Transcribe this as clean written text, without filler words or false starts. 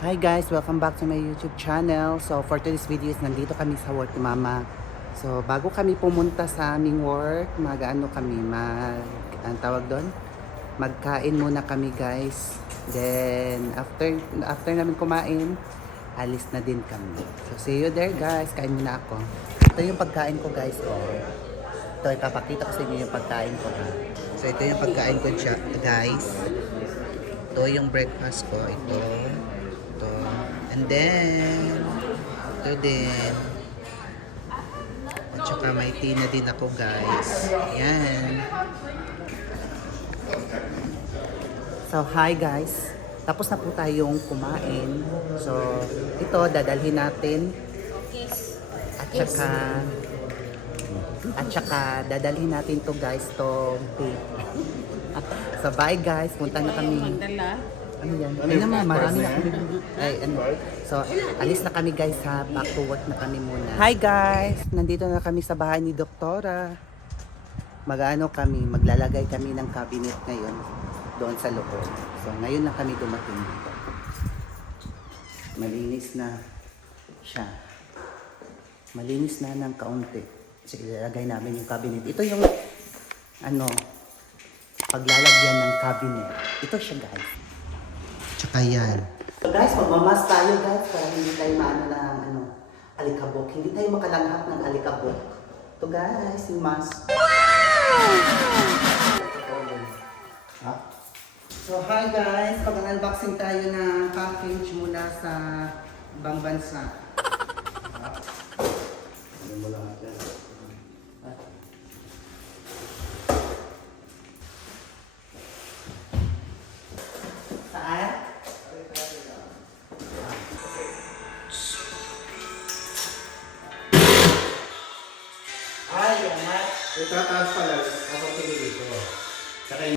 Hi guys! Welcome back to my YouTube channel. So for today's video is nandito kami sa work ni Mama. So bago kami pumunta sa aming work, ang tawag doon? Magkain muna kami guys. Then after namin kumain, alis na din kami. So see you there guys. Kain muna ako. Ito yung pagkain ko guys. Ito ipapakita ko sa inyo yung pagkain ko. So ito yung pagkain ko guys. Ito yung breakfast ko. Ito. And then, ito din. At saka may tea na din ako guys. Yan. So, hi guys. Tapos na po tayong kumain. So, ito dadalhin natin. At saka dadalhin natin to guys, to tea. So, bye guys. Punta na kami. Ano yan? Ay naman, marami na kami. So, alis na kami guys ha. Back to work na kami muna. Hi guys! Nandito na kami sa bahay ni Doktora. Maglalagay kami ng cabinet ngayon doon sa loob. So, ngayon lang kami dumating dito. Malinis na siya. Malinis na ng kaunti. So, ilalagay namin yung cabinet. Ito yung paglalagyan ng cabinet. Ito siya guys. Tsaka yan. So guys, magmamas tayo guys para hindi tayo alikabok. Hindi tayo makalanghap ng alikabok. Ito guys, yung mask. Wow! So hi guys, pag-unboxing tayo ng package mula sa ibang bansa. Itataas pala, ako pinili ko. Saka